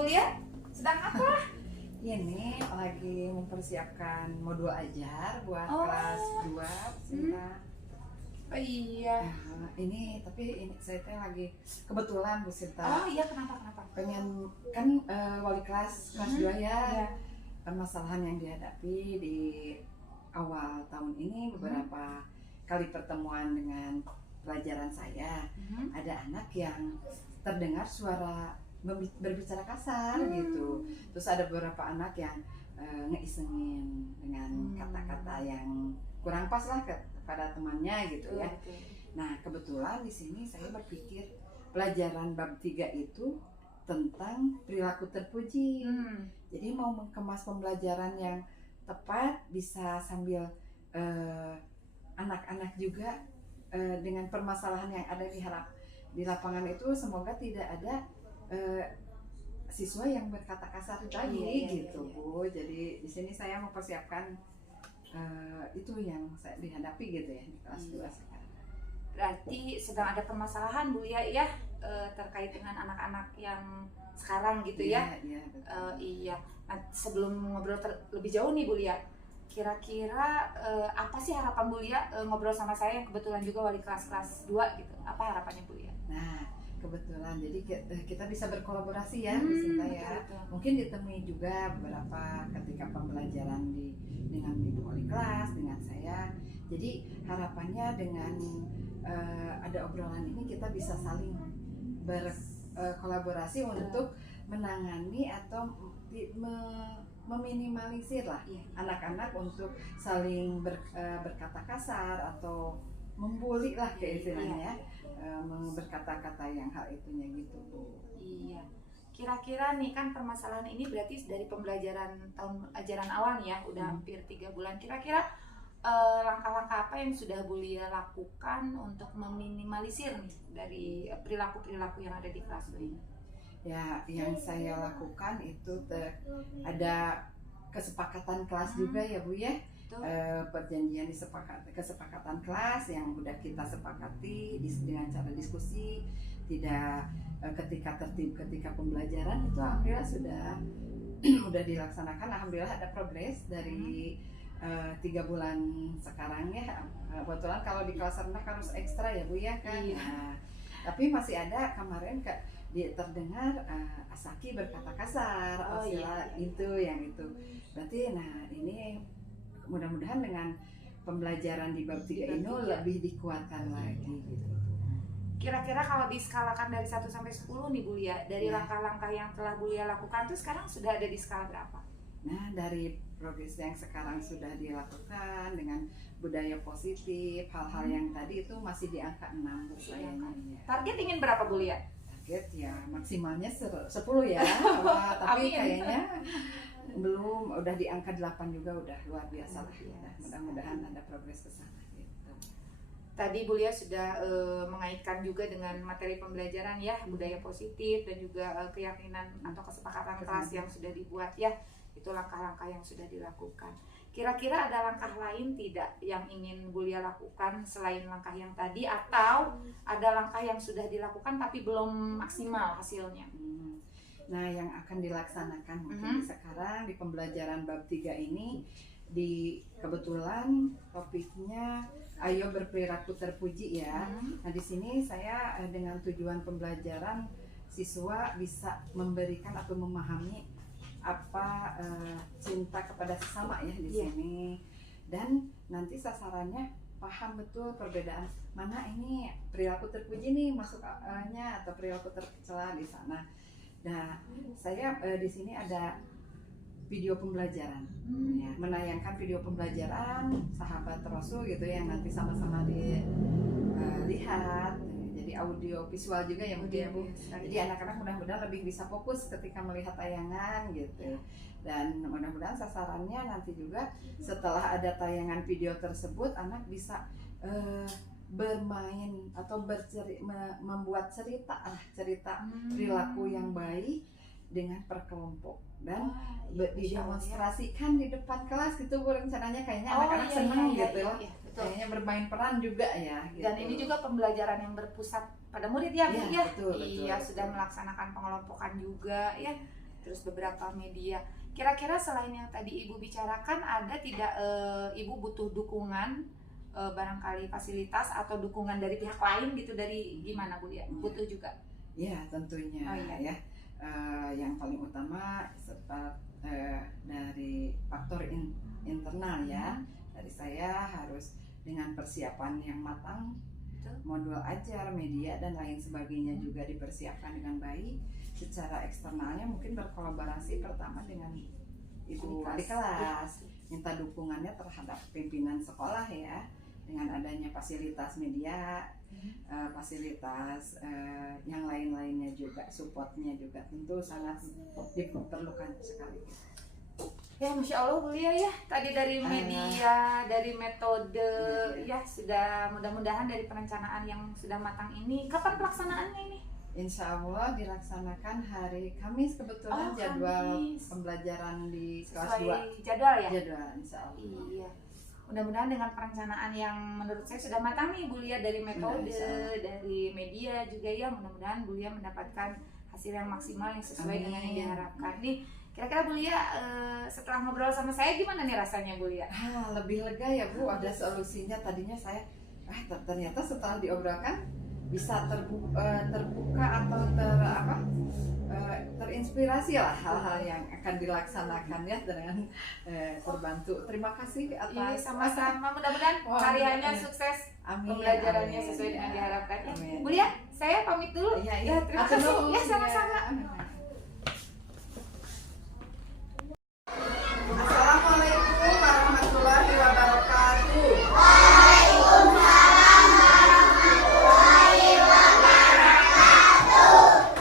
Kuliah? Sedang apa? Ini lagi mempersiapkan modul ajar buat Oh. kelas 2 Sinta. Oh iya. Ini saya teh lagi kebetulan Bu Sinta. Oh iya, kenapa? Pengen kan wali kelas 2 ya. Iya. Permasalahan yang dihadapi di awal tahun ini beberapa kali pertemuan dengan pelajaran saya. Ada anak yang terdengar suara berbicara kasar gitu. Terus ada beberapa anak yang ngeisengin dengan kata-kata yang kurang pas lah kepada temannya gitu ya. Nah, kebetulan di sini saya berpikir pelajaran bab 3 itu tentang perilaku terpuji. Jadi mau mengemas pembelajaran yang tepat bisa sambil anak-anak juga dengan permasalahan yang ada di lapangan itu semoga tidak ada siswa yang berkata kasar lagi gitu Bu. Jadi di sini saya mempersiapkan itu yang saya dihadapi gitu ya di kelas 2 sekarang. Berarti sedang ada permasalahan Bu ya, terkait dengan anak-anak yang sekarang gitu ya. Iya, betul. Iya. Nah, sebelum ngobrol lebih jauh nih Bu Lia, kira-kira apa sih harapan Bu Lia ngobrol sama saya yang kebetulan juga wali kelas 2 gitu? Apa harapannya Bu Lia? Nah, kebetulan jadi kita bisa berkolaborasi ya Bu Sinta ya. Betul. Mungkin ditemui juga beberapa ketika pembelajaran dengan ibu wali kelas, dengan saya. Jadi harapannya dengan ada obrolan ini kita bisa saling berkolaborasi untuk menangani atau meminimalisir lah anak-anak untuk saling berkata kasar atau membuli lah istilahnya, berkata-kata yang hal itunya gitu Bu. Iya. Kira-kira nih kan permasalahan ini berarti dari pembelajaran tahun ajaran awal nih ya, udah hampir 3 bulan. Kira-kira langkah-langkah apa yang sudah Bu Lia lakukan untuk meminimalisir nih dari perilaku-perilaku yang ada di kelas ini? Ya, yang saya lakukan itu ada kesepakatan kelas juga ya Bu ya. Perjanjian kesepakatan kelas yang udah kita sepakati dengan cara diskusi, tidak ketika pembelajaran itu alhamdulillah sudah dilaksanakan. Alhamdulillah ada progres dari 3 bulan sekarang ya. Kebetulan kalau di kelas rendah harus ekstra ya Bu ya kan. Nah, tapi masih ada kemarin terdengar Asaki berkata kasar, itu yang itu. Berarti nah ini mudah-mudahan dengan pembelajaran di bab 3 ini lebih dikuatkan lagi gitu. Kira-kira kalau diskalakan dari 1 sampai 10 nih Bu Lia, dari langkah-langkah yang telah Bu Lia lakukan tuh sekarang sudah ada di skala berapa? Nah, dari progres yang sekarang sudah dilakukan dengan budaya positif, hal-hal yang tadi itu masih di angka 6 saya. Target ingin berapa Bu Lia? Target ya maksimalnya 10 ya. Tapi kayaknya belum, udah di angka 8 juga udah luar biasa lah. Mudah-mudahan ada progres ke sana gitu. Tadi Bu Lia sudah mengaitkan juga dengan materi pembelajaran ya, budaya positif dan juga keyakinan atau kesepakatan kelas yang sudah dibuat ya. Itu langkah-langkah yang sudah dilakukan. Kira-kira ada langkah lain tidak yang ingin Bu Lia lakukan selain langkah yang tadi, atau ada langkah yang sudah dilakukan tapi belum maksimal hasilnya? Nah, yang akan dilaksanakan mungkin sekarang di pembelajaran bab 3 ini, kebetulan topiknya ayo berperilaku terpuji ya. Nah, di sini saya dengan tujuan pembelajaran siswa bisa memberikan atau memahami apa cinta kepada sesama ya di sini, dan nanti sasarannya paham betul perbedaan mana ini perilaku terpuji nih masuknya atau perilaku tercela di sana. Nah, saya di sini ada video pembelajaran, ya, menayangkan video pembelajaran sahabat Rasul gitu yang nanti sama-sama dilihat. Jadi audio visual juga ya mungkin Bu. Jadi anak-anak mudah-mudahan lebih bisa fokus ketika melihat tayangan gitu. Dan mudah-mudahan sasarannya nanti juga setelah ada tayangan video tersebut anak bisa bermain atau membuat cerita perilaku yang baik dengan perkelompok dan didemonstrasikan di depan kelas gitu Bu, rencananya kayaknya anak-anak senang gitu. Kayaknya bermain peran juga ya gitu. Dan ini juga pembelajaran yang berpusat pada murid ya Bu ya. Betul. Iya, sudah melaksanakan pengelompokan juga ya. terus beberapa media. Kira-kira selain yang tadi Ibu bicarakan, ada tidak Ibu butuh dukungan, barangkali fasilitas atau dukungan dari pihak lain gitu, dari gimana Bu ya? Butuh juga? Ya tentunya ya. Yang paling utama dari faktor internal ya. Dari saya harus dengan persiapan yang matang, modul ajar, media dan lain sebagainya juga dipersiapkan dengan baik. Secara eksternalnya mungkin berkolaborasi pertama dengan ibu wali kelas, minta dukungannya terhadap pimpinan sekolah ya, dengan adanya fasilitas media, fasilitas yang lain-lainnya juga, supportnya juga tentu sangat diperlukan sekali. Ya, Masya Allah Bu Lia ya, tadi dari media, dari metode, ya sudah, mudah-mudahan dari perencanaan yang sudah matang ini. Kapan pelaksanaannya ini? Insya Allah dilaksanakan hari Kamis, kebetulan jadwal Kamis. Pembelajaran di kelas Sesuai 2. jadwal ya? Jadwal, insya Allah. Iya. Mudah-mudahan dengan perencanaan yang menurut saya sudah matang nih Bu Lia, dari metode, dari media juga ya, mudah-mudahan Bu Lia mendapatkan hasil yang maksimal yang sesuai dengan yang diharapkan nih. Kira-kira Bu Lia setelah ngobrol sama saya gimana nih rasanya Bu Lia? Lebih lega ya Bu, ada solusinya. Tadinya saya ternyata setelah diobrolkan bisa terbuka atau terinspirasi lah hal-hal yang akan dilaksanakan ya, dengan terbantu. Terima kasih atas. Sama-sama, mudah-mudahan karyanya sukses, pembelajarannya sesuai dengan diharapkan. Bu Lia, saya pamit dulu. Ya, terima kasih. Ya, sama-sama. Assalamualaikum warahmatullahi wabarakatuh.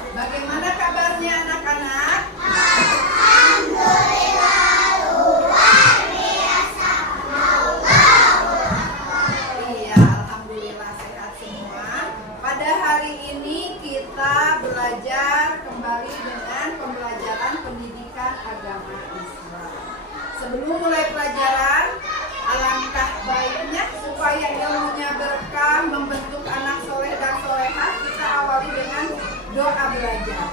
Bagaimana kabarnya anak-anak? Alhamdulillah luar biasa. Iya, alhamdulillah sehat semua. Pada hari ini kita belajar kembali dengan pembelajaran pendidikan agama Islam. Sebelum mulai pelajaran, alangkah baiknya supaya ilmunya berkah, membentuk anak soleh dan solehah, kita awali dengan doa belajar.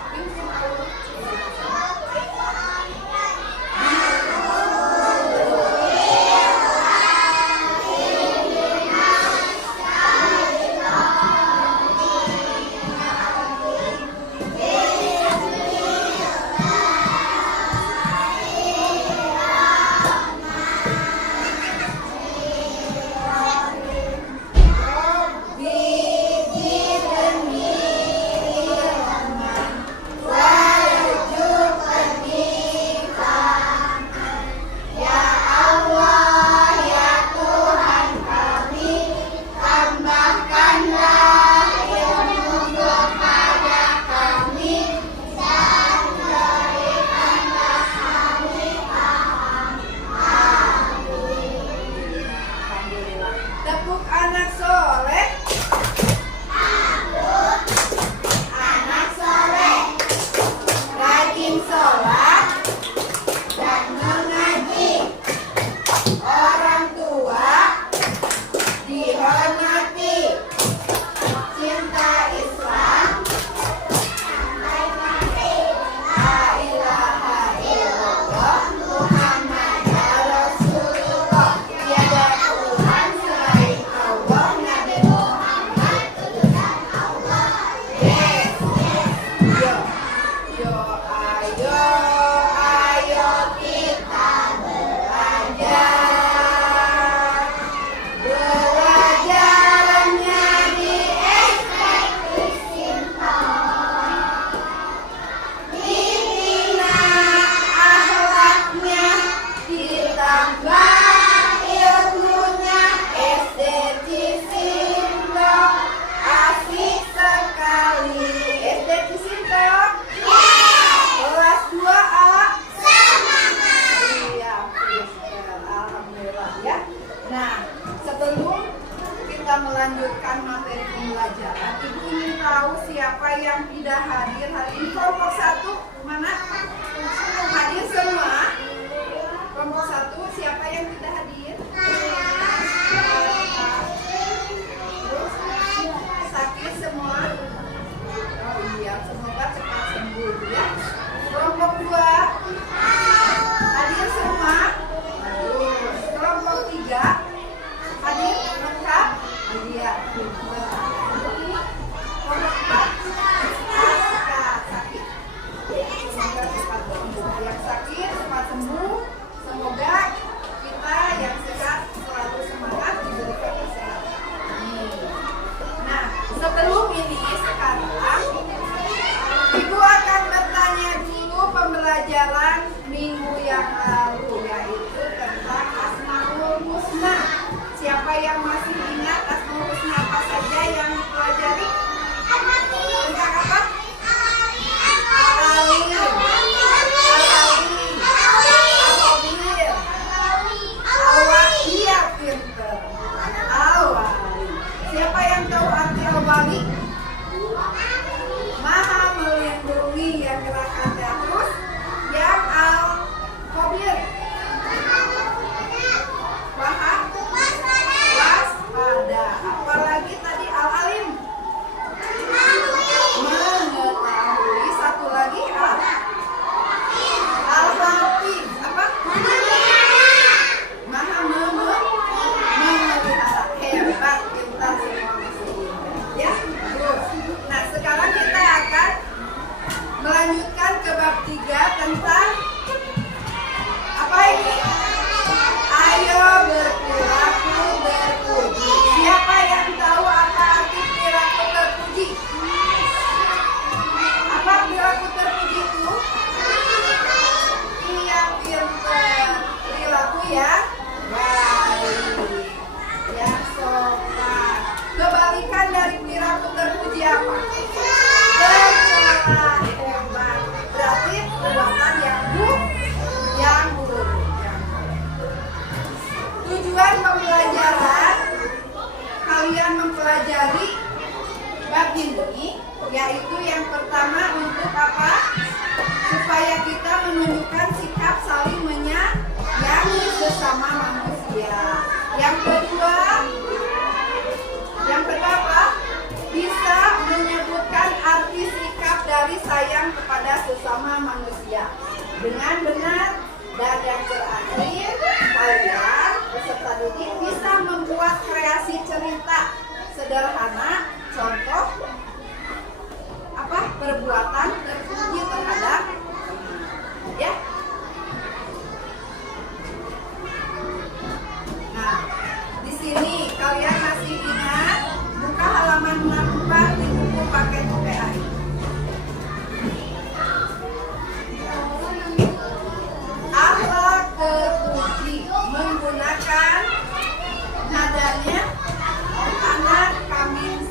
Tepuk anak soleh. Anak soleh rajin sholat dan mengaji. Orang tua dihormati. Cinta Islam. La ilaha illallah Muhammadar Rasulullah. Tiada Tuhan selain Allah. Nabi Muhammad utusan Allah. Yes. Yo, ayo kita belajar. Belajarnya di SD Sinta. Dibina akhlaknya, ditambah ilmunya. SD Cisinto asik sekali. SD Cisinto kelas 2A. Iya, alhamdulillah ya. Nah, sebelum kita melanjutkan materi pembelajaran, Ibu ingin tahu siapa yang tidak hadir hari ini. Kelompok 1 mana? Hadir semua. Kelompok 1 siapa yang tidak hadir? Terus sakit semua? Oh iya, semoga cepat sembuh ya. Kelompok 2 ketiga tentang apa ini? Ayo berperilaku terpuji. Siapa yang tahu apa arti perilaku terpuji? Apa perilaku terpuji itu? Yang pintar, perilaku yang baik, yang sopan. Kebalikan dari perilaku terpuji apa? Tercela, hebat. Berarti perbuatan yang buruk. Tujuan pembelajaran kalian mempelajari bab ini yaitu yang pertama untuk apa? Supaya kita menunjukkan sikap saling menyayangi sesama manusia. Yang kedua apa? Bisa menyebutkan arti sikap dari sayang kepada sesama manusia dengan benar. Dan yang terakhir, kalian peserta didik bisa membuat kreasi cerita sederhana, contoh apa perbuatan terpuji terhadap ya. Nah, di sini kalian masih ingat buka halaman 64 di buku paket UPAI. Akhlak terpuji menggunakan nadanya anak kambing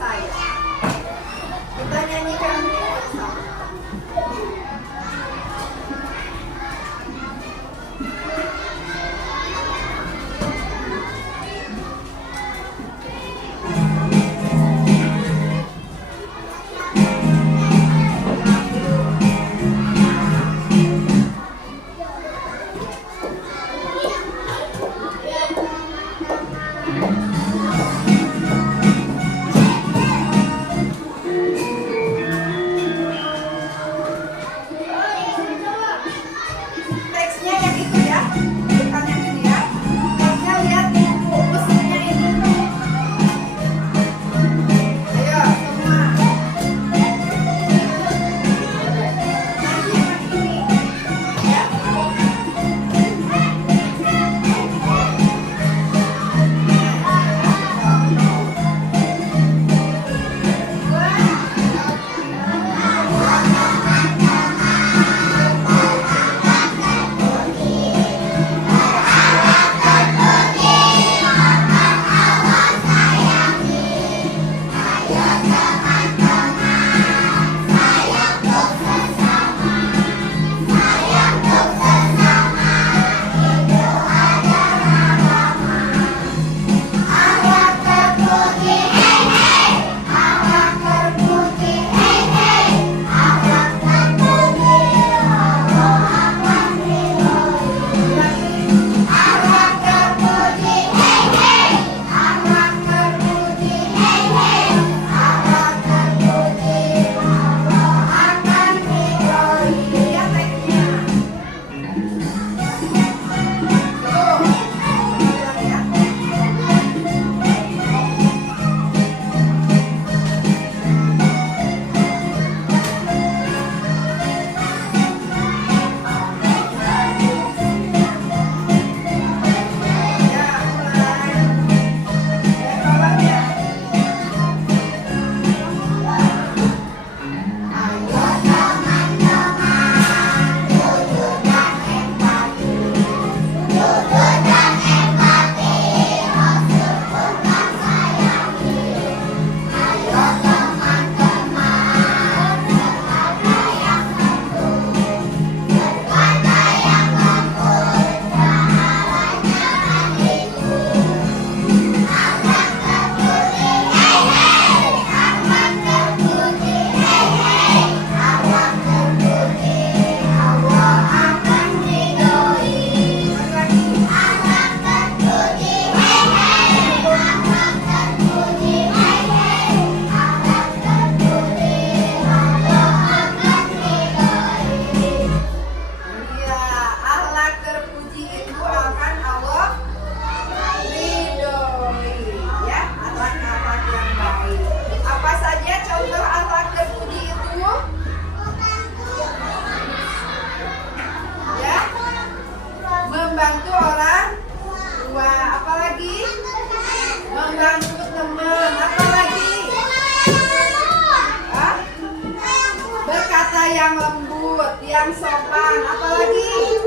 yang lembut, yang sopan, apalagi?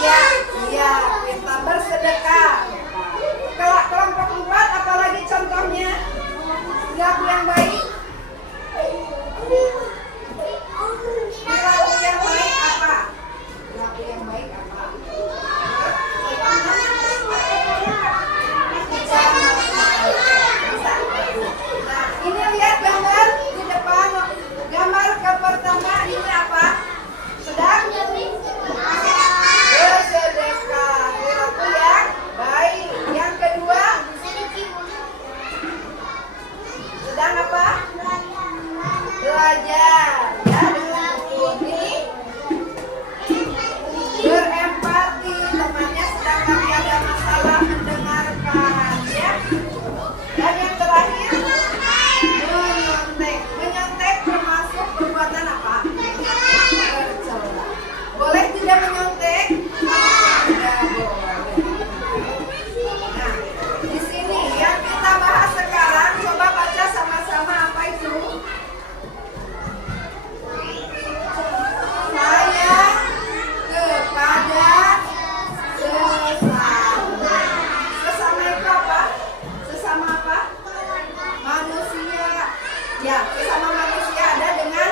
Iya, iya, kita bersedekah. Kalau kelompok 4, apalagi contohnya? Perilaku yang baik. Perilaku yang baik apa? Perilaku yang baik apa? Nah, ini lihat gambar di depan. Gambar ke pertama ini apa? Sedang bersedekah. Perilaku yang baik. Yang kedua, sedang apa? Belajar. Ya, dengan ini berempati. Temannya sedang lagi ada masalah, mendengarkan. Ya. Dan yang terakhir, menyontek. Menyontek termasuk perbuatan apa? Tercela. Boleh tidak menyontek? Tidak boleh. Nah, di sini yang kita bahas sekarang, coba baca sama-sama apa itu? Sayang kepada sesama. Sesama itu apa? Sesama apa? Manusia. Ya, sesama manusia ada dengan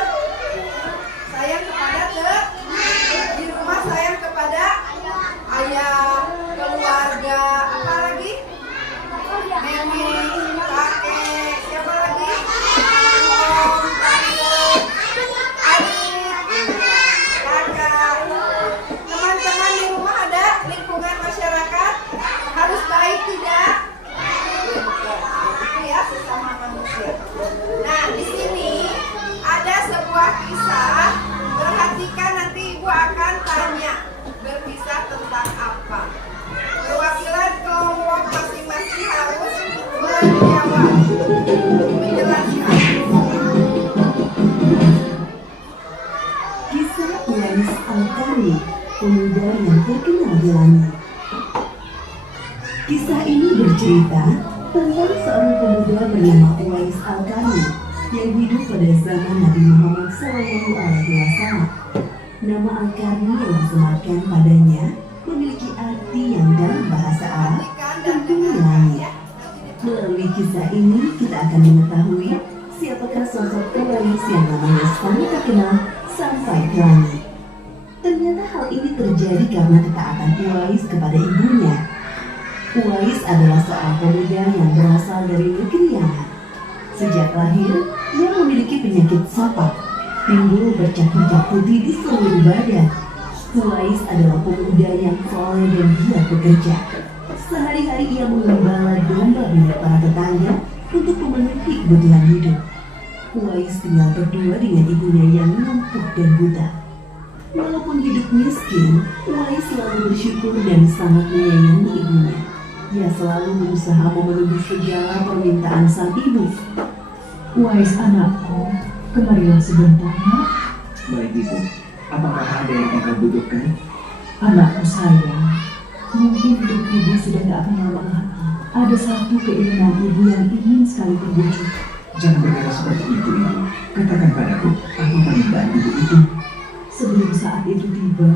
sayang kepada di rumah, sayang kepada ayah, keluarga, apa lagi? Nenek, kakek, siapa lagi? Om, tante, adik, kakak. Teman-teman di rumah ada lingkungan masyarakat harus baik tidak? Itu ya sesama manusia. Nah, di sini ada sebuah kisah. Perhatikan, nanti ibu akan tanya berkisah tentang apa. Perwakilan kelompok masing-masing harus menjawab, menjelaskan. Kisah Uwais Al-Qarni, pemuda yang terkenal di langit. Kisah ini bercerita tentang seorang pemuda bernama Uwais Al-Qarni yang hidup pada zaman Nabi Muhammad SAW. Nama Al-Qarni yang disematkan padanya memiliki arti yang dalam bahasa Arab tentunya langit. Melalui kisah ini kita akan mengetahui siapakah sosok Uwais yang namanya sangat terkenal sampai ke langit. Ternyata hal ini terjadi karena ketaatan Uwais kepada ibunya. Uwais adalah seorang pemuda yang berasal dari negeri Yaman. Sejak lahir, ia memiliki penyakit sapak, timbul bercak-bercak putih di seluruh badan. Uwais adalah pemuda yang soleh dan giat bekerja. Sehari-hari ia mengembala domba milik para tetangga untuk memenuhi kebutuhan hidup. Uwais tinggal berdua dengan ibunya yang lumpuh dan buta. Walaupun hidup miskin, Uwais selalu bersyukur dan sangat menyayangi ibunya. Ia selalu berusaha memenuhi segala permintaan sang ibu. Uwais anakku, kemarilah sebentar ya. Baik ibu, apakah ada yang engkau butuhkan? Anakku sayang, mungkin hidup ibu sudah tidak akan lama lagi. Ada satu keinginan ibu yang ingin sekali terwujud. Jangan berkata seperti itu ibu. Katakan padaku, apa permintaan ibu itu? Sebelum saat itu tiba,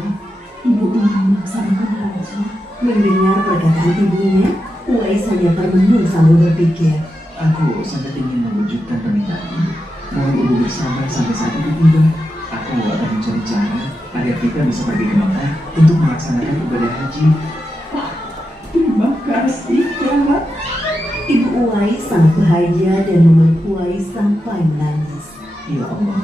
ibu ingin melaksanakan haji. Mendengar perkataan ibunya, Uwais hanya termenung sambil berpikir. Aku sangat ingin mewujudkan permintaan ibu. Mohon ibu bersabar sampai saat itu tiba. Aku akan mencari cara agar kita bisa pergi ke Mekah untuk melaksanakan ibadah haji. Terima kasih ya. Ibu Uwais sangat bahagia dan memeluk Uwais sampai menangis. Ya Allah,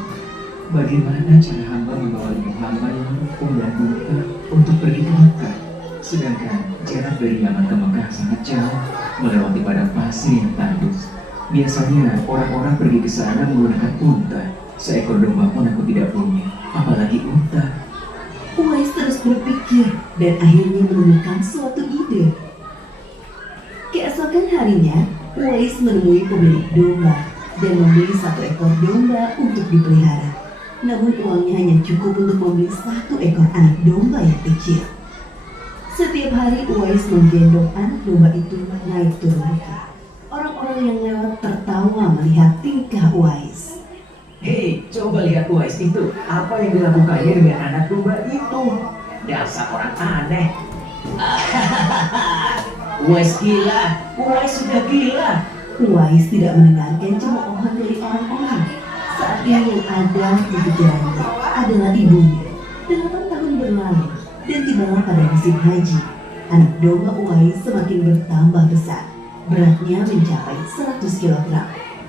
bagaimana cara hamba membawa ibu hamba yang lumpuh dan buta untuk pergi ke Mekah? Sedangkan jarak dari Yaman ke Mekah sangat jauh, melewati padang pasir yang tandus. Biasanya orang-orang pergi ke sana menggunakan unta. Seekor domba pun aku tidak punya, apalagi unta. Uwais terus berpikir dan akhirnya menemukan suatu ide. Keesokan harinya, Uwais menemui pemilik domba dan membeli 1 ekor domba untuk dipelihara. Namun uangnya hanya cukup untuk membeli 1 ekor anak domba yang kecil. Setiap hari Uwais menggendong anak domba itu naik turun bukit. Orang-orang yang lewat tertawa melihat tingkah Uwais. Hei, coba lihat Uwais itu, apa yang dilakukannya dengan anak domba itu? Dasar orang aneh. Uwais gila, Uwais sudah gila. Uwais tidak mendengarkan cemoohan dari orang-orang. Saat yang ada di pikirannya adalah ibunya. 8 tahun berlalu dan tibalah pada musim haji. Anak domba Uwais semakin bertambah besar. Beratnya mencapai 100 kg.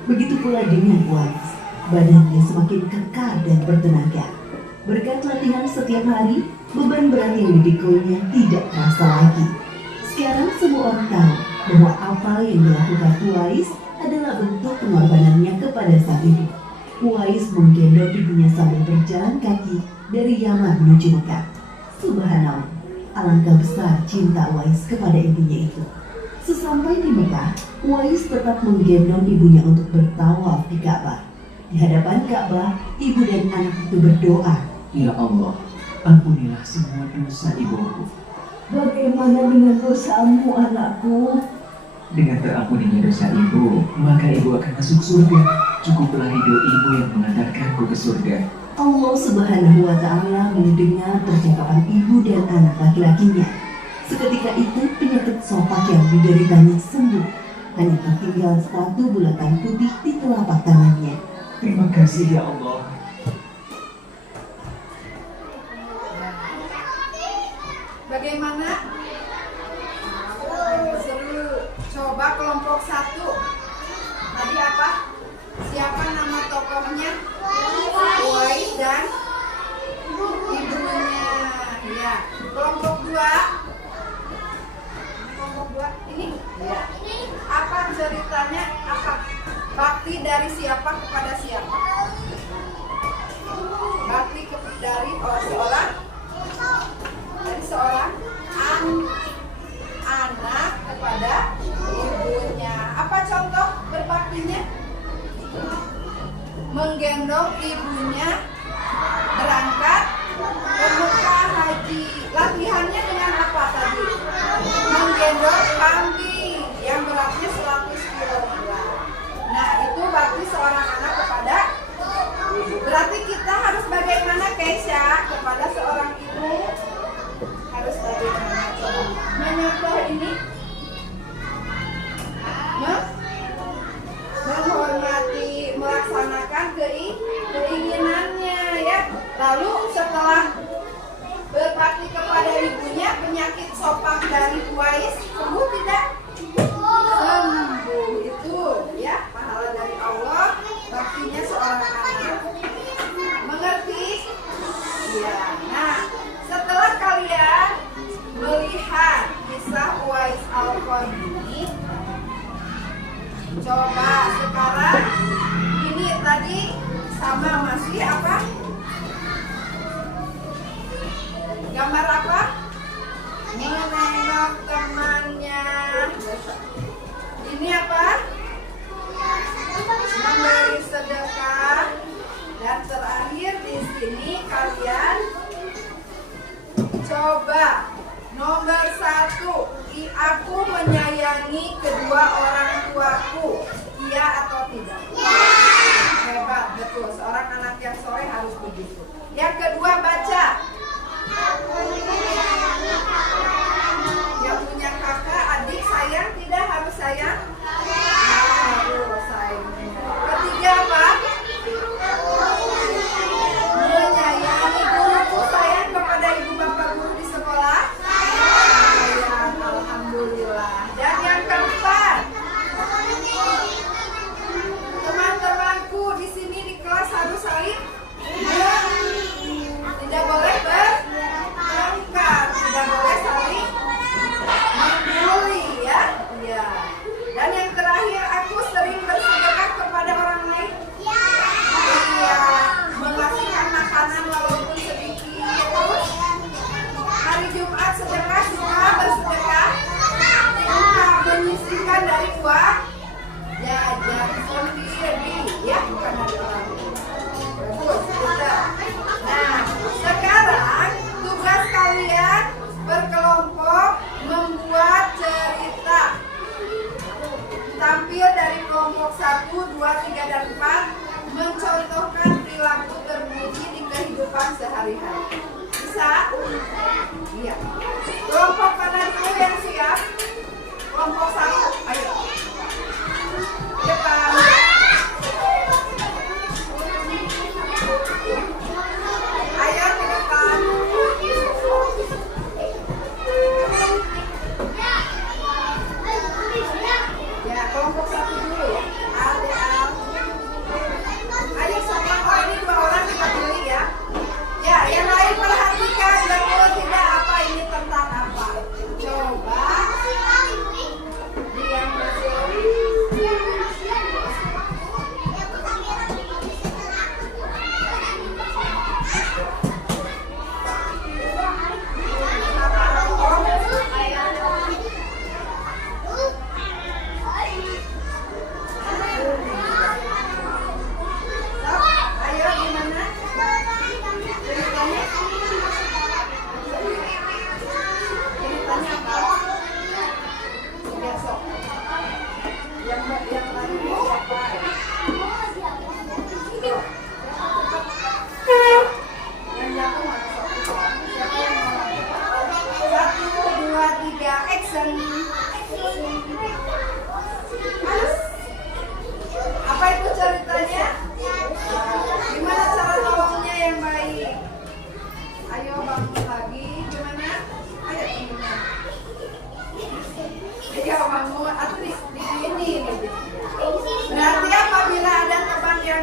Begitu pula dengan Uwais. Badannya semakin kekar dan bertenaga. Berkat latihan setiap hari, beban berat yang dipikulnya tidak terasa lagi. Sekarang semua orang tahu bahwa apa yang dilakukan Uwais adalah bentuk pengorbanannya kepada sang ibu. Uwais menggendong ibunya sambil berjalan kaki dari Yaman menuju Mekah. Subhanallah, alangkah besar cinta Uwais kepada ibunya itu. Sesampai di Mekah, Uwais tetap menggendong ibunya untuk bertawaf di Ka'bah. Di hadapan Ka'bah, ibu dan anak itu berdoa. Ya Allah, ampunilah semua dosa ibuku. Bagaimana dengan dosamu, anakku? Dengan terampuninya dosa ibu, maka ibu akan masuk surga. Cukuplah ridho ibu yang mengantarkanku ke surga. Allah Subhanahu wa Ta'ala mendengar percakapan ibu dan anak laki-lakinya. Seketika itu penyakit sopak yang dideritanya sembuh. Hanya tertinggal 1 bulatan putih di telapak tangannya. Terima kasih ya Allah. Bagaimana? Seru. Coba kelompok 1. Tadi apa? Siapa nama tokohnya? Uwais dan ibunya. Ya. Kelompok 2. Kelompok 2 ini. Ya. Apa ceritanya? Apa? Bakti dari siapa kepada siapa? Bakti dari seorang anak kepada ibunya. Apa contoh berbaktinya? Menggendong ibunya berangkat ke Mekah haji. Latihannya dengan apa tadi? Menggendong kambing yang beratnya 100 kg. Nah, itu bakti seorang anak kepada ibu. Berarti kita harus bagaimana, Keisha, kepada seorang ibu? Harus bagaimana? Coba menyontoh ini. Menghormati, melaksanakan keinginannya, ya. Lalu setelah berbakti kepada ibunya, penyakit sopak dari Uwais sembuh tidak? Sembuh. Itu ya pahala dari Allah, baktinya seorang anak. Mengerti? Iya. Nah, setelah kalian melihat kisah Uwais Al-Qarni, coba sekarang ini tadi sama masih apa? Gambar apa? Menengok temannya. Ini apa? Memberi sedekah. Dan terakhir di sini kalian coba nomor 1. Aku menyayangi kedua orang tuaku. Iya atau tidak? Hebat, betul. Seorang anak yang soleh harus begitu. Yang kedua baca. Yang punya kakak, adik sayang tidak harus sayang? Harus sayang. Ketiga apa? Menyayangi guruku, sayang kepada ibu bapak guru di sekolah? Sayang, alhamdulillah. Dan yang keempat,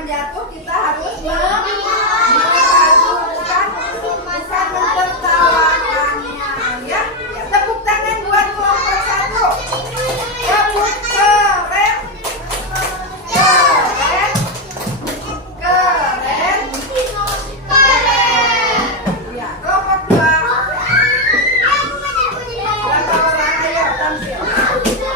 jatuh kita harus bukan menertawakannya ya. Ya, tepuk tangan buat kelompok 1. Tepuk keren. Keren. Keren. Ya, kelompok 2. Berapa orang ayo tampil. Ya.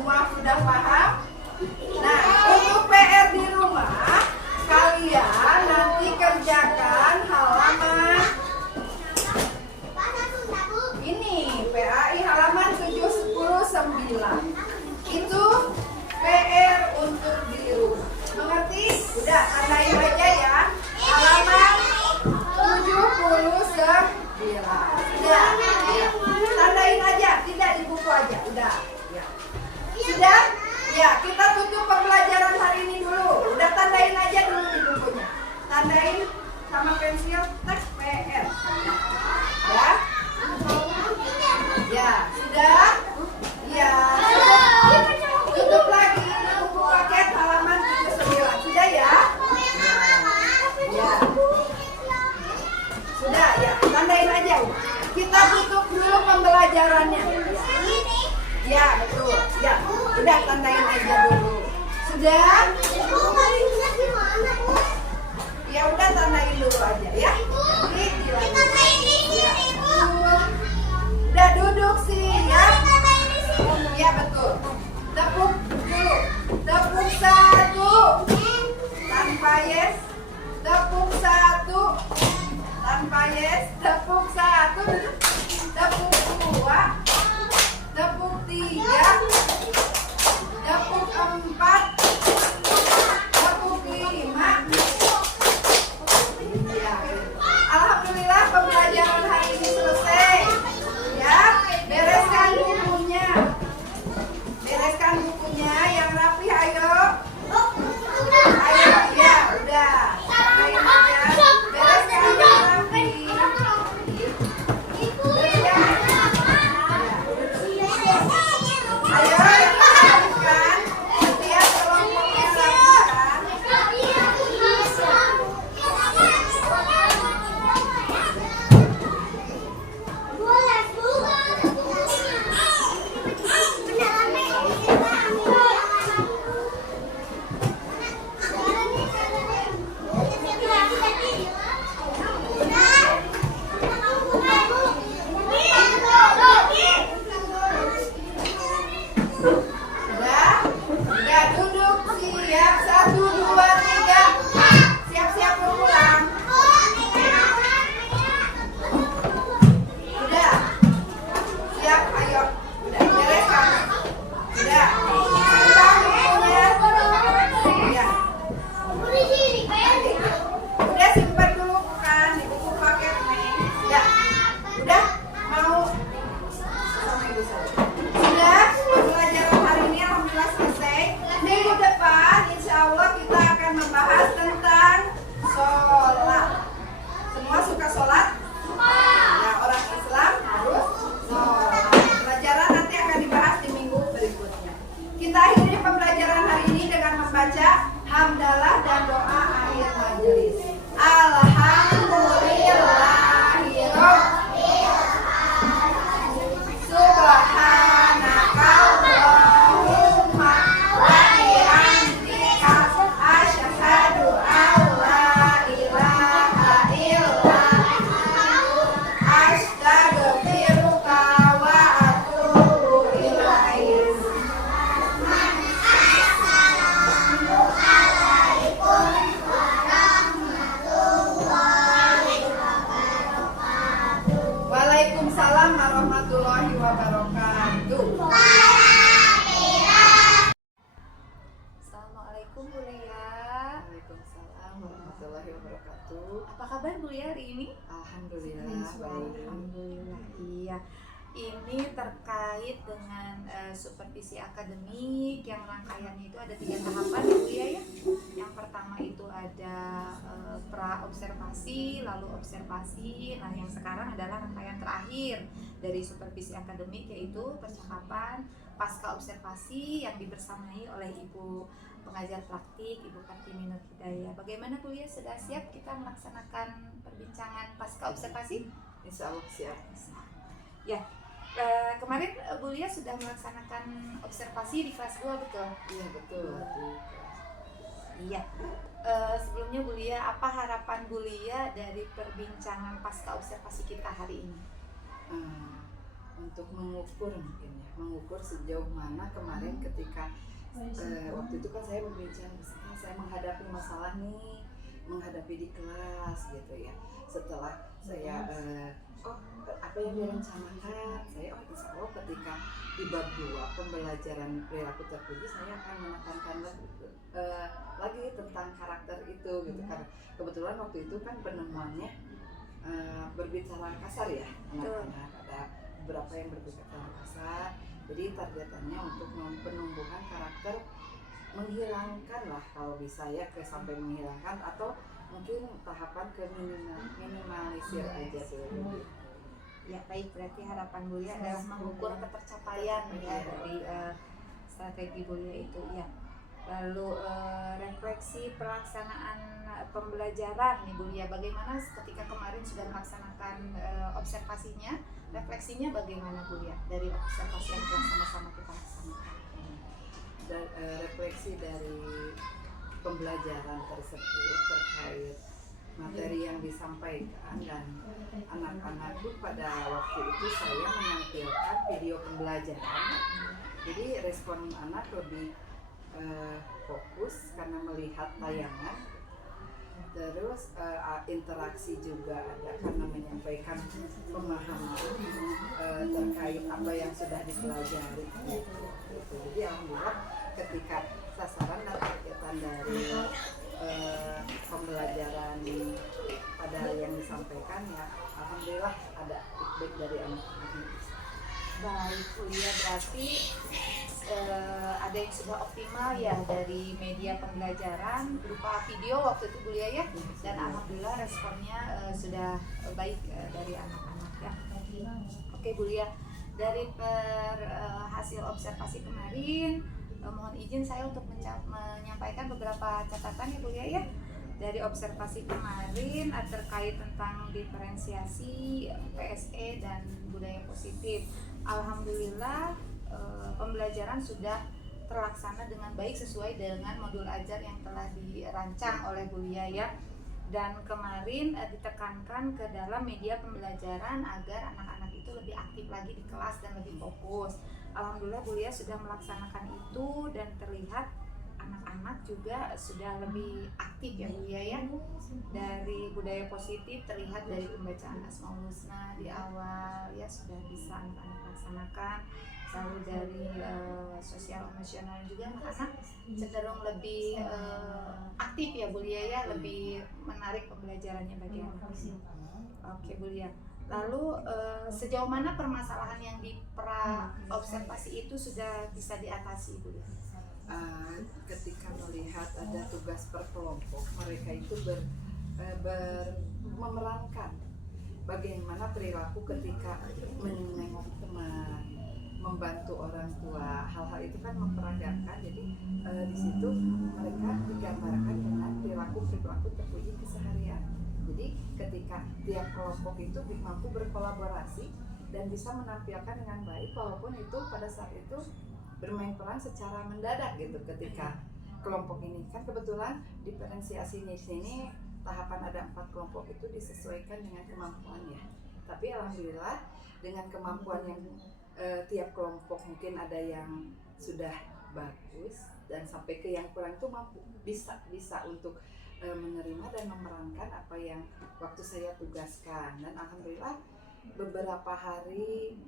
Semua sudah paham? Nah, untuk PR di rumah, kalian nanti kerjakan halaman ini, PAI halaman 7, 10, 9. Itu PR untuk di rumah. Mengerti? Udah, tandain aja ya. Halaman 79. Udah, ya. Tandain aja, tidak di buku aja. Udah, ya. Sudah? Ya, kita tutup pembelajaran hari ini dulu. Udah, tandain aja dulu di bukunya. Tandain sama pensil teks PR. Ya? Ya, sudah? Ya, sudah. Tutup lagi di buku paket halaman 79. Sudah ya? Ya. Sudah ya, tandain aja. Kita tutup dulu pembelajarannya. Ya, betul. Ya, udah tandain aja dulu. Sudah? Ya udah tandain dulu aja ya. Ya. Udah duduk sih ya. Ya betul. Tepuk dulu. Tepuk 1 tanpa yes. Tepuk 1 tanpa yes. Tepuk 1. Tepuk 2. Tepuk 3. Tepuk 4. Tepuk 5. Ya. Alhamdulillah pembelajaran hari ini selesai. Ya, bereskan bukunya. Bereskan bukunya yang rapi, ayo. Ayo, ya, udah. Tandain aja. Bereskan yang rapi. Ayo, yang rapikan. Setiap kelompoknya rapikan. Udah duduk siap 1, 2, 3. Siap-siap mau pulang. Udah. Siap, ayo. Udah bereskan. Udah. Simpan bukunya. Ya. Udah simpan dulu kan di buku paket nih. Ya. Udah mau sama ibu saya. Sudah, pembelajaran hari ini alhamdulillah selesai. Minggu depan insya Allah kita akan membahas tentang sholat. Semua suka sholat? Ya, orang Islam harus sholat. Pembelajaran nanti akan dibahas di minggu berikutnya. Kita akhiri pembelajaran hari ini dengan membaca hamdalah dan doa akhir majelis. Subhanakallahumma wa bihamdika asyhadu an la ilaha illa anta astaghfiruka wa atubu ilaik. Waalaikumsalam warahmatullahi wabarakatuh. Assalamualaikum Bu Lia. Waalaikumsalam warahmatullahi wabarakatuh. Apa kabar Bu Lia hari ini? Alhamdulillah baik. Alhamdulillah, iya. Ini terkait dengan supervisi akademik yang rangkaiannya itu ada 3 tahapan ya Bu Lia ya. Yang pertama itu ada pra observasi, lalu observasi. Nah, yang sekarang adalah rangkaian terakhir dari supervisi akademik, yaitu percakapan pasca observasi yang dibersamai oleh Ibu pengajar praktik, Ibu Kartini Nur Hidayah. Bagaimana Bu Lia, sudah siap kita melaksanakan perbincangan pasca observasi? Insya Allah siap. Ya, kemarin Bu Lia sudah melaksanakan observasi di kelas 2, betul? Iya betul. Iya. Sebelumnya Bu Lia, apa harapan Bu Lia dari perbincangan pasca observasi kita hari ini? untuk mengukur mungkin ya, mengukur sejauh mana kemarin ketika waktu itu kan saya berbincang, misalnya saya menghadapi masalah nih, menghadapi di kelas gitu ya. Setelah saya apa yang direncanakan, saya insya Allah ketika di bab 2 pembelajaran perilaku terpuji saya akan menekankan lagi tentang karakter itu gitu kan. Kebetulan waktu itu kan penemuannya berbicara kasar ya, anak-anak ada beberapa yang berbicara kasar. Jadi targetannya untuk penumbuhan karakter, menghilangkan lah kalau bisa ya, sampai menghilangkan atau mungkin tahapan ke minimalisir aja dulu. Ya baik, berarti harapan Bulia adalah mengukur ketercapaian ya dari strategi Bulia itu ya. Lalu refleksi pelaksanaan pembelajaran nih Bulia, bagaimana ketika kemarin sudah melaksanakan observasinya, refleksinya bagaimana Bulia dari observasi yang telah sama-sama kita laksanakan? Refleksi dari pembelajaran tersebut terkait materi yang disampaikan, dan anak-anak itu pada waktu itu saya menampilkan video pembelajaran. Jadi respon anak lebih fokus karena melihat tayangan, terus interaksi juga ada karena menyampaikan pemahaman terkait apa yang sudah dipelajari gitu. Jadi alhamdulillah ketika sasaran dan targetan dari pembelajaran pada yang disampaikan ya alhamdulillah ada feedback dari anak-anak. Baik Bulia, berarti ada yang sudah optimal ya dari media pembelajaran berupa video waktu itu Bulia ya, dan alhamdulillah responnya sudah baik dari anak-anak ya. Oke Bulia, dari hasil observasi kemarin mohon izin saya untuk menyampaikan beberapa catatan ya Bulia ya. Dari observasi kemarin terkait tentang diferensiasi PSE dan budaya positif, alhamdulillah pembelajaran sudah terlaksana dengan baik sesuai dengan modul ajar yang telah dirancang oleh Bulia ya. Dan kemarin ditekankan ke dalam media pembelajaran agar anak-anak itu lebih aktif lagi di kelas dan lebih fokus. Alhamdulillah Bulia sudah melaksanakan itu dan terlihat anak-anak juga sudah lebih aktif ya Bulia ya. Dari budaya positif terlihat dari pembacaan Asmaul Husna di awal ya sudah bisa anak-anak laksanakan. Lalu dari sosial emosional juga anak-anak cenderung lebih aktif ya Bulia ya, lebih menarik pembelajarannya bagi anak. Oke Bulia. Lalu sejauh mana permasalahan yang di observasi itu sudah bisa diatasi Bulia? Ketika melihat ada tugas per kelompok, mereka itu memerankan bagaimana perilaku ketika menengok teman, membantu orang tua, hal-hal itu kan memperagakan. Jadi di situ mereka digambarkan dengan perilaku terpuji keseharian. Jadi ketika tiap kelompok itu mampu berkolaborasi dan bisa menampilkan dengan baik, walaupun itu pada saat itu bermain peran secara mendadak gitu. Ketika kelompok ini kan kebetulan diferensiasi di sini tahapan ada 4 kelompok itu disesuaikan dengan kemampuannya. Tapi alhamdulillah dengan kemampuan yang tiap kelompok mungkin ada yang sudah bagus dan sampai ke yang kurang itu mampu bisa untuk menerima dan memerankan apa yang waktu saya tugaskan. Dan alhamdulillah beberapa hari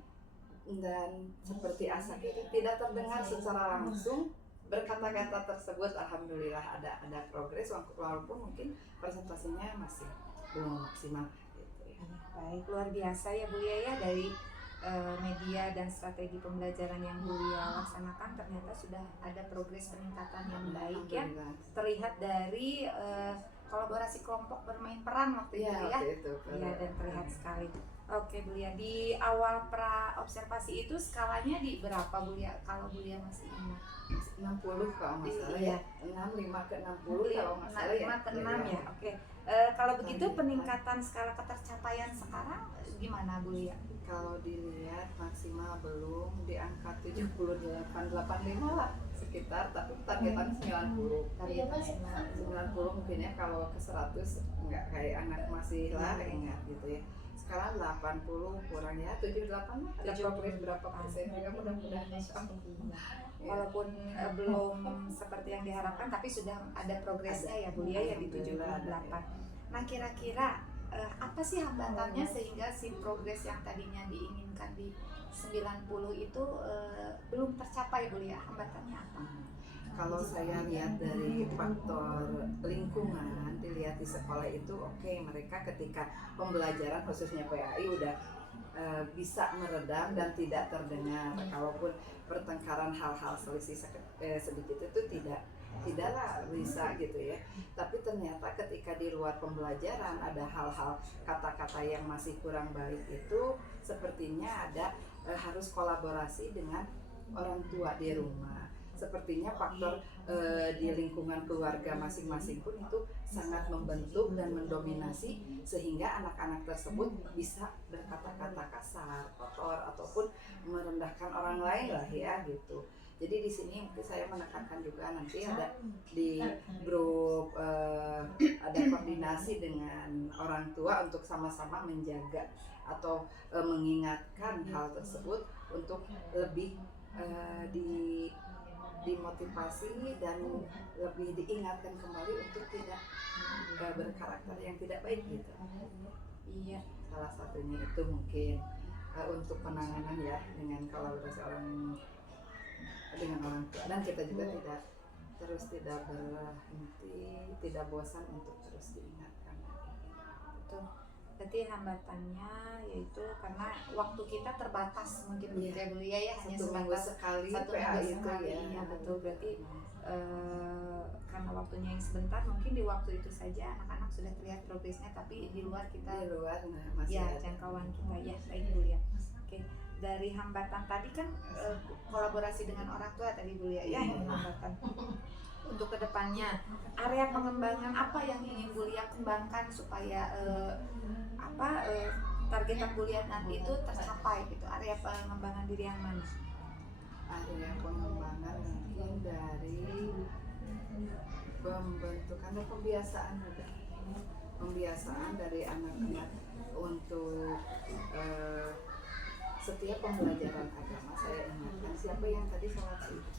dan seperti asa itu tidak terdengar secara langsung berkata-kata tersebut, alhamdulillah ada progres walaupun mungkin presentasinya masih belum maksimal gitu ya. Baik, luar biasa ya Bulia ya, dari media dan strategi pembelajaran yang Bulia laksanakan ternyata sudah ada progres peningkatan yang baik ya. Terlihat dari kolaborasi kelompok bermain peran waktu itu ya. Iya, dan terlihat sekali. Oke Bulia, di awal observasi itu skalanya di berapa Bulia kalau Bulia masih ingat? 60 kalau nggak salah ya. 65 ke 60 kalau nggak salah ya. 65 ke 6 ya. Oke. Kalau begitu peningkatan skala ketercapaian sekarang gimana Bulia? Kalau dilihat maksimal belum di angka 78, 85 lah sekitar, tapi targetan 90. Targetan 90 mungkin ya, kalau ke 100 nggak kayak anak masih lah ingat gitu ya. sekarang 80 kurang ya 78 lah, ada 78. progres berapa persen juga mudah-mudahan insya Allah. Ya. Walaupun belum seperti yang diharapkan, tapi sudah ada progresnya ya Bu Lia ya di 78. Nah kira-kira apa sih hambatannya sehingga si progres yang tadinya diinginkan di 90 itu belum tercapai Bu Lia? Hambatannya apa? Kalau saya lihat dari faktor lingkungan, dilihat di sekolah itu oke, mereka ketika pembelajaran khususnya PAI udah bisa meredam dan tidak terdengar. Kalaupun pertengkaran hal-hal selisih sedikit itu tidaklah bisa gitu ya. Tapi ternyata ketika di luar pembelajaran ada hal-hal kata-kata yang masih kurang baik itu sepertinya ada harus kolaborasi dengan orang tua di rumah. Sepertinya faktor di lingkungan keluarga masing-masing pun itu sangat membentuk dan mendominasi sehingga anak-anak tersebut bisa berkata-kata kasar, kotor ataupun merendahkan orang lain lah ya gitu. Jadi di sini mungkin saya menekankan juga nanti ada di grup ada koordinasi dengan orang tua untuk sama-sama menjaga atau mengingatkan hal tersebut untuk lebih dimotivasi dan lebih diingatkan kembali untuk tidak berkarakter yang tidak baik gitu. Iya. Salah satunya itu mungkin untuk penanganan ya dengan kolaborasi dengan orang tua, dan kita juga tidak berhenti, tidak bosan untuk terus diingatkan. Betul. Berarti hambatannya yaitu karena waktu kita terbatas mungkin ya Bu Lia ya, hanya satu minggu sebatas sekali satu PA minggu itu sekali ya. ya betul. Berarti karena waktunya yang sebentar, mungkin di waktu itu saja anak-anak sudah terlihat progresnya, tapi di luar kita masih ya ada. jangkauan kita ya. Baik Bu Lia. Oke, dari hambatan tadi kan kolaborasi dengan orang tua tadi Bu Lia ya, hambatan. Untuk kedepannya area pengembangan apa yang ingin Bu Lia kembangkan supaya target Bu Lia nanti itu tercapai gitu? Area pengembangan diri yang mana? Area pengembangan mungkin dari pembentukan dan pembiasaan juga, pembiasaan dari anak-anak untuk setiap pembelajaran agama. Saya ingatkan siapa yang tadi sholat subuh,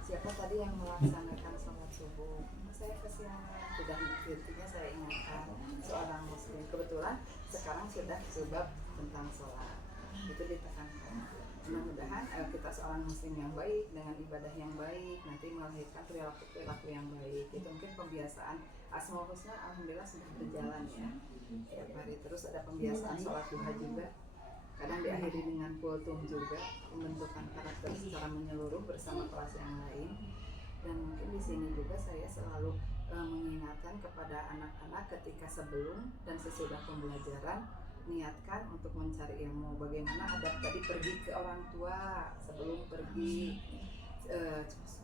siapa tadi yang melaksanakan sholat subuh. Saya kesiangan, sudah intinya saya ingatkan seorang muslim. Kebetulan sekarang sudah sebab tentang sholat itu ditekankan. Mudah-mudahan kita seorang muslim yang baik dengan ibadah yang baik nanti melahirkan perilaku yang baik. Itu mungkin pembiasaan Asmaul Husna alhamdulillah sudah berjalan ya. Tiap hari terus ada pembiasaan sholat duha juga. Kadang diakhiri dengan kultum juga, pembentukan karakter secara menyeluruh bersama kelas yang lain. Dan mungkin di sini juga saya selalu mengingatkan kepada anak-anak ketika sebelum dan sesudah pembelajaran, niatkan untuk mencari ilmu. Bagaimana adab tadi pergi ke orang tua sebelum pergi,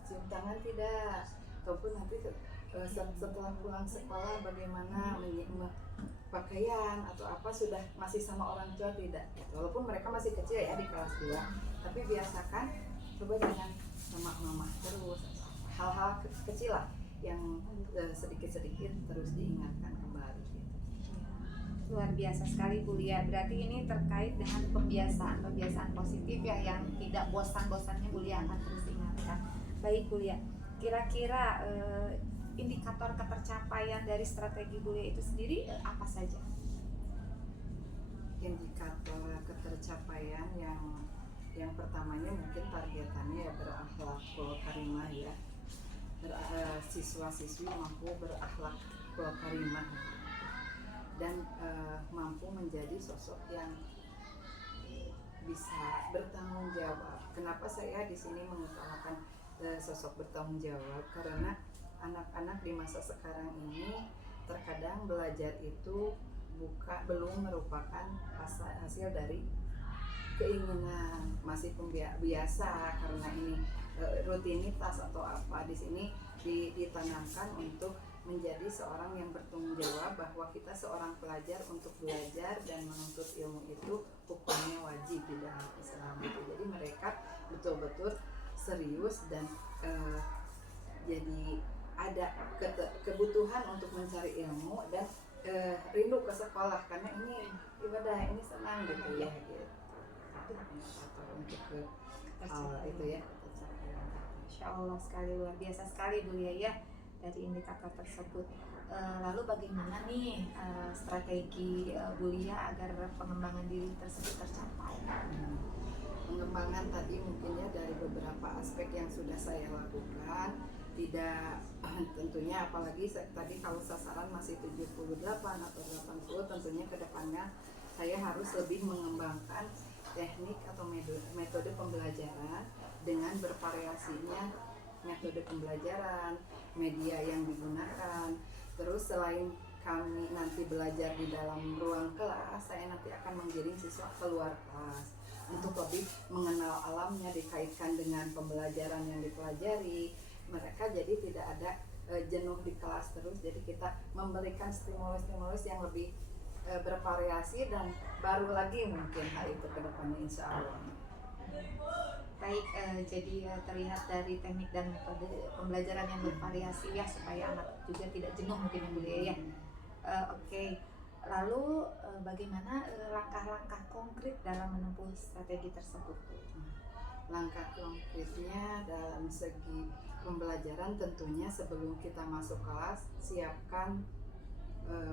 cium tangan tidak, ataupun nanti setelah pulang sekolah bagaimana pakaian atau apa sudah masih sama orang tua tidak. Walaupun mereka masih kecil ya di kelas 2, tapi biasakan coba jangan sama mama terus, hal-hal kecil lah yang sedikit-sedikit terus diingatkan kembali gitu. Luar biasa sekali Bu Lia. Berarti ini terkait dengan pembiasaan positif ya, yang tidak bosan-bosannya Bu Lia akan terus ingatkan. Baik Bu Lia, kira-kira indikator ketercapaian dari strategi Bu Lia itu sendiri apa saja? Indikator ketercapaian yang pertamanya mungkin targetannya ya berakhlakul karimah ya. Siswa-siswi mampu berakhlakul karimah dan mampu menjadi sosok yang bisa bertanggung jawab. Kenapa saya di sini mengutamakan sosok bertanggung jawab? Karena anak-anak di masa sekarang ini terkadang belajar itu belum merupakan hasil dari keinginan, masih biasa karena ini rutinitas atau apa. Di sini ditanamkan untuk menjadi seorang yang bertanggung jawab bahwa kita seorang pelajar untuk belajar dan menuntut ilmu itu hukumnya wajib di dalam Islam gitu. Jadi mereka betul-betul serius dan jadi ada kebutuhan untuk mencari ilmu dan rindu ke sekolah karena ini ibadah, ini senang gitu ya gitu. Atau untuk ke itu ya. Insya Allah sekali, luar biasa sekali Bu Lia ya dari indikator tersebut. Lalu bagaimana nih strategi Bu Lia agar pengembangan diri tersebut tercapai? Pengembangan tadi mungkin ya dari beberapa aspek yang sudah saya lakukan, tidak tentunya apalagi tadi kalau sasaran masih 78 atau 80, tentunya ke depannya saya harus lebih mengembangkan teknik atau metode pembelajaran dengan bervariasinya metode pembelajaran, media yang digunakan. Terus selain kami nanti belajar di dalam ruang kelas, saya nanti akan menggiring siswa keluar kelas untuk lebih mengenal alamnya, dikaitkan dengan pembelajaran yang dipelajari. Mereka jadi tidak ada jenuh di kelas terus, jadi kita memberikan stimulus-stimulus yang lebih bervariasi dan baru lagi mungkin hal itu ke depannya insya Allah. Baik, jadi terlihat dari teknik dan metode pembelajaran yang bervariasi ya supaya anak juga tidak jenuh mungkin ya Bu Lia ya. Oke. Lalu bagaimana langkah-langkah konkret dalam menempuh strategi tersebut? Langkah konkretnya dalam segi pembelajaran tentunya sebelum kita masuk kelas siapkan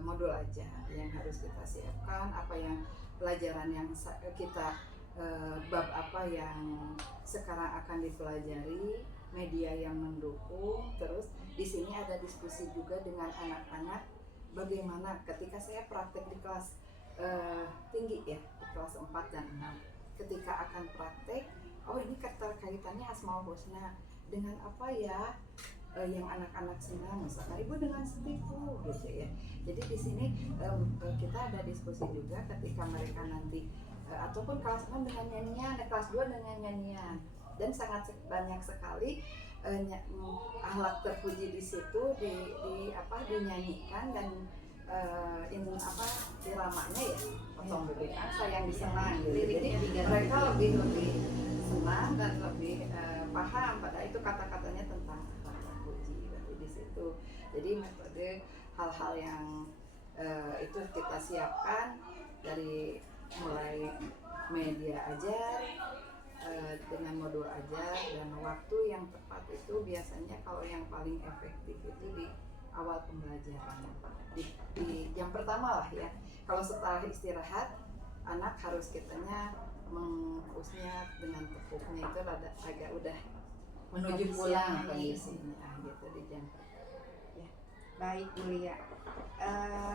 modul aja yang harus kita siapkan, apa yang pelajaran yang kita bab apa yang sekarang akan dipelajari, media yang mendukung. Terus di sini ada diskusi juga dengan anak-anak bagaimana ketika saya praktek di kelas tinggi ya, di kelas 4 dan 6, ketika akan praktek, oh ini keterkaitannya Asmaul Husna dengan apa ya yang anak-anak senang, misalkan ibu dengan setipu gitu ya. Jadi di sini kita ada diskusi juga ketika mereka nanti ataupun kelas 6 dengan nyanyian, kelas 2 dengan nyanyian, dan sangat banyak sekali akhlak terpuji di situ dinyanyikan dan iramanya ya potong bebek angsa yang disenang gitu. Jadi mereka lebih senang dan lebih paham pada itu kata-katanya tentang akhlak terpuji di situ. Jadi metode hal-hal yang itu kita siapkan dari mulai media ajar dengan modul ajar dan waktu yang tepat itu biasanya kalau yang paling efektif itu di awal pembelajaran di jam pertama lah ya. Kalau setelah istirahat anak harus kitanya mengusnya dengan tepuknya itu agak udah menuju pulang kondisinya gitu di jam pertama. Ya. Baik Bu Lia,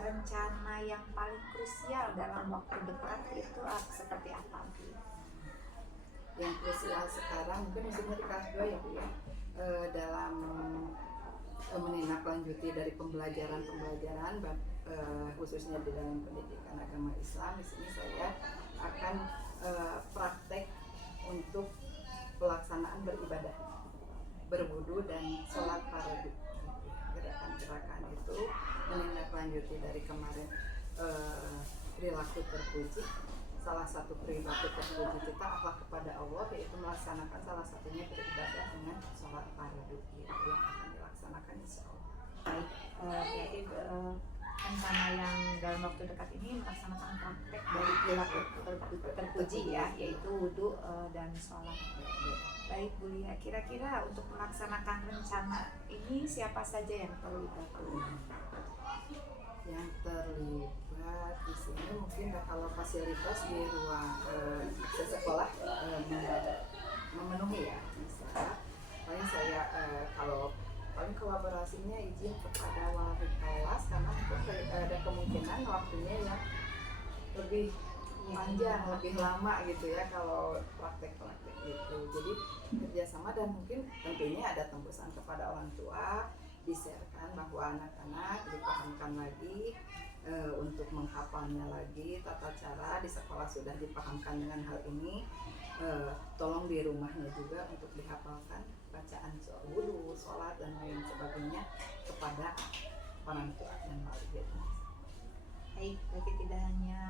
rencana yang paling krusial dalam waktu dekat itu seperti apa Bu? Yang krusial sekarang mungkin misalnya di kelas 2 ya Bu ya, dalam menindaklanjuti dari pembelajaran khususnya di dalam pendidikan agama Islam. Di sini saya akan praktek untuk pelaksanaan beribadah, berwudu dan sholat fardu. Gerakan-gerakan itu menindaklanjuti dari kemarin perilaku terpuji. Salah satu perilaku terpuji kita akhlak kepada Allah, yaitu melaksanakan salah satunya beribadah dengan sholat fardu yang akan dilaksanakan insya Allah. Baik, berarti rencana yang dalam waktu dekat ini melaksanakan praktek dari perilaku terpuji ya, yaitu wudu dan sholat. Baik Bu Lia, kira-kira untuk melaksanakan rencana ini siapa saja yang terlibat? Yang terlibat di sini mungkin kalau fasilitas di ruang sekolah memenuhi ya bisa. Paling saya kalau paling kolaborasinya izin kepada wali kelas karena mungkin ada kemungkinan waktunya yang lebih panjang, lebih lama gitu ya kalau praktek-praktek gitu. Jadi kerjasama dan mungkin tentunya ada tembusan kepada orang tua, di-sharekan bahwa anak-anak dipahamkan lagi untuk menghafalnya lagi tata cara di sekolah sudah dipahamkan dengan hal ini. Tolong di rumahnya juga untuk dihafalkan bacaan soal wudu, sholat dan lain sebagainya kepada orang tua dan wali. Baik, berarti tidak hanya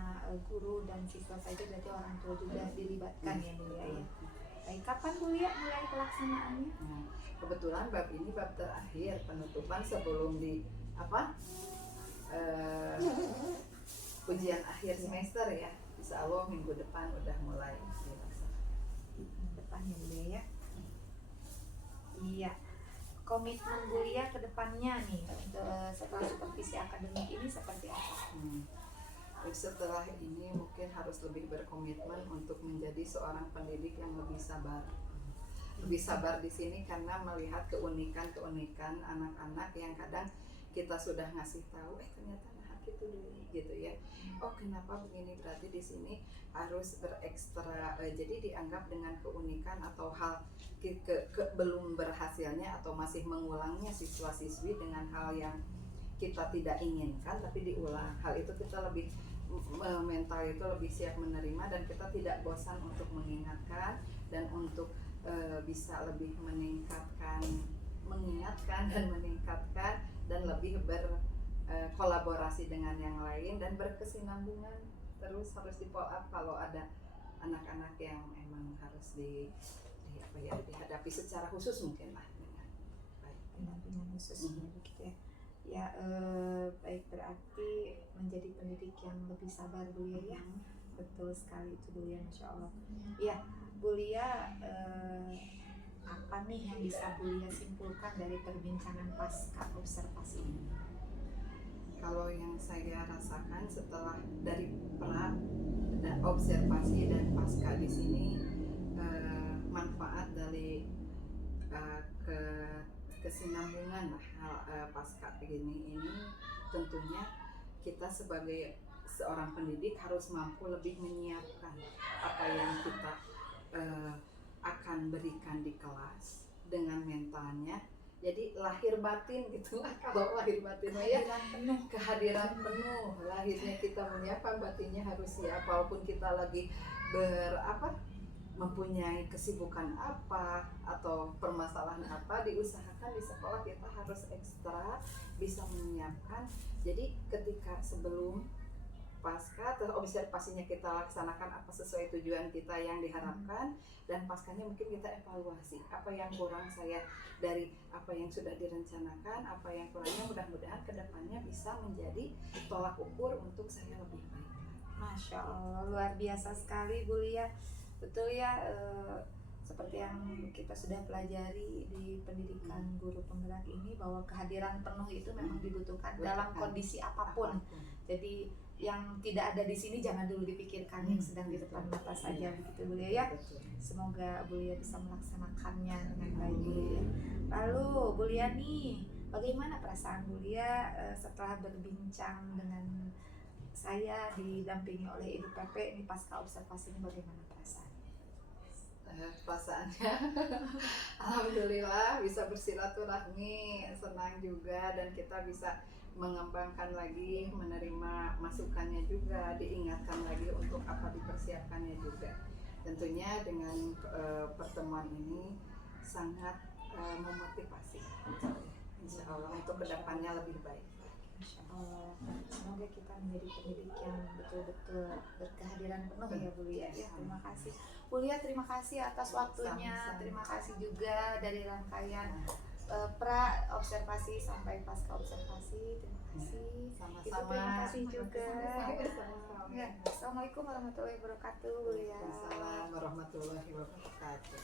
guru dan siswa saja, berarti orang tua juga dilibatkan ya Bu Lia ya. Baik, kapan Bu Lia mulai pelaksanaannya? Kebetulan bab ini bab terakhir penutupan sebelum eh, ujian akhir semester ya. Insya Allah minggu depan udah mulai dilaksanakan. Depannya Bunda ya. Iya. Komitmen Bulia ke depannya nih setelah supervisi akademik ini seperti apa? Terus setelah ini mungkin harus lebih berkomitmen untuk menjadi seorang pendidik yang lebih sabar. Lebih sabar di sini karena melihat keunikan-keunikan anak-anak yang kadang kita sudah ngasih tahu, ternyata nah gitu dulu gitu ya. Oh kenapa begini, berarti di sini harus berekstra. Jadi dianggap dengan keunikan atau hal belum berhasilnya atau masih mengulangnya siswa-siswi dengan hal yang kita tidak inginkan tapi diulang. Hal itu kita lebih mental itu lebih siap menerima dan kita tidak bosan untuk mengingatkan dan untuk bisa lebih mengingatkan dan meningkatkan dan lebih berkolaborasi dengan yang lain dan berkesinambungan. Terus harus di follow up kalau ada anak-anak yang emang harus dihadapi secara khusus mungkin lah dengan baik. Pendampingan khusus begitu ya. Ya baik, berarti menjadi pendidik yang lebih sabar Bulia ya. Betul sekali itu Bulia, Masya Allah. Iya Bulia, apa nih yang bisa Bulia simpulkan dari perbincangan pasca observasi ini? Kalau yang saya rasakan setelah dari observasi dan pasca di sini, manfaat dari kesinambungan pasca begini ini tentunya kita sebagai seorang pendidik harus mampu lebih menyiapkan apa yang kita akan berikan di kelas dengan mentalnya. Jadi lahir batin gitu lah, kalau lahir batin ya kehadiran penuh, lahirnya kita menyapa, batinnya harus siap walaupun kita lagi mempunyai kesibukan apa atau permasalahan apa, diusahakan di sekolah kita harus ekstra bisa menyiapkan. Jadi ketika sebelum pasca terus observasinya kita laksanakan apa sesuai tujuan kita yang diharapkan, dan paskanya mungkin kita evaluasi apa yang kurang saya dari apa yang sudah direncanakan, apa yang kurangnya mudah-mudahan kedepannya bisa menjadi tolak ukur untuk saya lebih baik. Masya Allah, luar biasa sekali Bulia. Betul ya, seperti yang kita sudah pelajari di pendidikan guru penggerak ini, bahwa kehadiran penuh itu memang dibutuhkan dalam kondisi apapun. Jadi yang tidak ada di sini jangan dulu dipikirkan, yang sedang di depan mata saja, begitu Bulia ya. Semoga Bulia bisa melaksanakannya dengan baik Bulia. Lalu Bulia nih, bagaimana perasaan Bulia setelah berbincang dengan saya didampingi oleh Ibu PP ini pasca observasi ini, bagaimana perasaan? Perasaannya alhamdulillah bisa bersilaturahmi, senang juga, dan kita bisa mengembangkan lagi, menerima masukannya juga, diingatkan lagi untuk apa dipersiapkannya juga. Tentunya dengan pertemuan ini sangat memotivasi, insya Allah untuk kedepannya lebih baik. Masya Allah, semoga kita menjadi pendidik yang betul-betul berkehadiran penuh ya Bulia ya. Terima kasih Bulia, terima kasih atas waktunya. Sama-sama. Terima kasih juga dari rangkaian pra observasi sampai pasca observasi. Terima kasih. Sama-sama. Ibu, terima kasih juga. Sama-sama. Ya, Assalamualaikum warahmatullahi wabarakatuh Bulia. Waalaikumsalam warahmatullahi wabarakatuh.